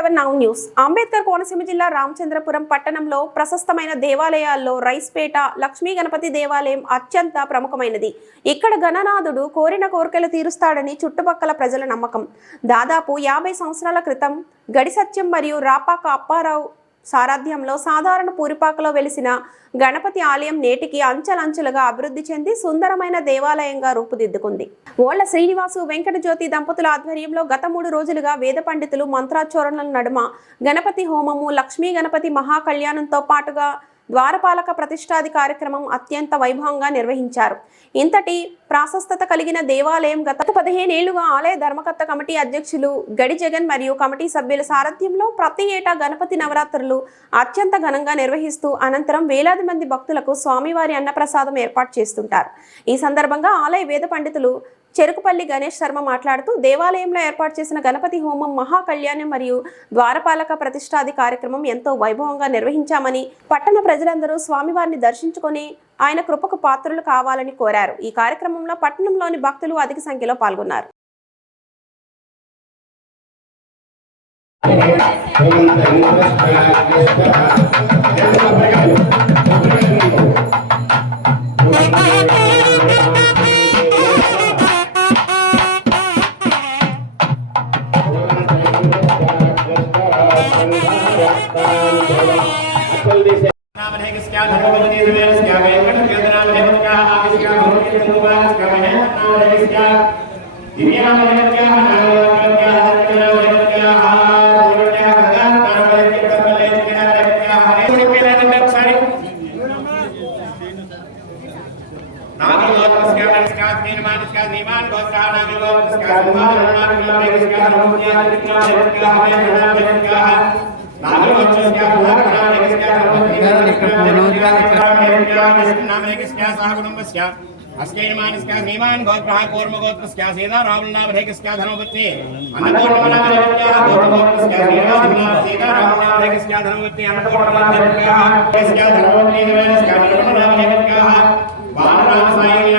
7 now news. Ambedkar Konaseema జిల్లా రామచంద్రపురం పట్టణంలో ప్రశస్తమైన దేవాలయాల్లో రైస్పేట లక్ష్మీ గణపతి దేవాలయం అత్యంత ప్రముఖమైనది. ఇక్కడ గణనాథుడు కోరిన కోరికలు తీరుస్తాడని చుట్టుపక్కల ప్రజల నమ్మకం. దాదాపు 50 సంవత్సరాల క్రితం గడి సత్యం మరియు రాపాక అప్పారావు సారథ్యంలో సాధారణ పూరిపాకలో వెలిసిన గణపతి ఆలయం నేటికి అంచెలంచెలుగా అభివృద్ధి చెంది సుందరమైన దేవాలయంగా రూపుదిద్దుకుంది. ఓళ్ల శ్రీనివాసు వెంకట జ్యోతి దంపతుల ఆధ్వర్యంలో గత 3 రోజులుగా వేద పండితులు మంత్రోచ్చారణల నడుమ గణపతి హోమము, లక్ష్మీ గణపతి మహాకళ్యాణంతో పాటుగా ద్వారపాలక ప్రతిష్టాది కార్యక్రమం అత్యంత వైభవంగా నిర్వహించారు. ఇంతటి ప్రాశస్తత కలిగిన దేవాలయం గత 15 ఏళ్లుగా ఆలయ ధర్మకర్త కమిటీ అధ్యక్షులు గడి జగన్ మరియు కమిటీ సభ్యుల సారథ్యంలో ప్రతి ఏటా గణపతి నవరాత్రులు అత్యంత ఘనంగా నిర్వహిస్తూ అనంతరం వేలాది మంది భక్తులకు స్వామివారి అన్నప్రసాదం ఏర్పాటు చేస్తుంటారు. ఈ సందర్భంగా ఆలయ వేద పండితులు చెరుకుపల్లి గణేష్ శర్మ మాట్లాడుతూ దేవాలయంలో ఏర్పాటు చేసిన గణపతి హోమం, మహాకళ్యాణం మరియు ద్వారపాలక ప్రతిష్టాది కార్యక్రమం ఎంతో వైభవంగా నిర్వహించామని, పట్టణ ప్రజలందరూ స్వామివారిని దర్శించుకొని ఆయన కృపకు పాత్రులు కావాలని కోరారు. ఈ కార్యక్రమంలో పట్టణంలోని భక్తులు అధిక సంఖ్యలో పాల్గొన్నారు. अस्कैमान गोत्र कौर्म गोत्र सीधा राहुल नाम है किसका धर्मपत्नी अन्नपूर्ण नाम है क्या गोत्र गोत्र सीधा राहुल नाम है किसका धर्मपत्नी अन्नपूर्ण नाम है क्या किसका धर्मपत्नी है इसका नाम है क्या बाण राम साईं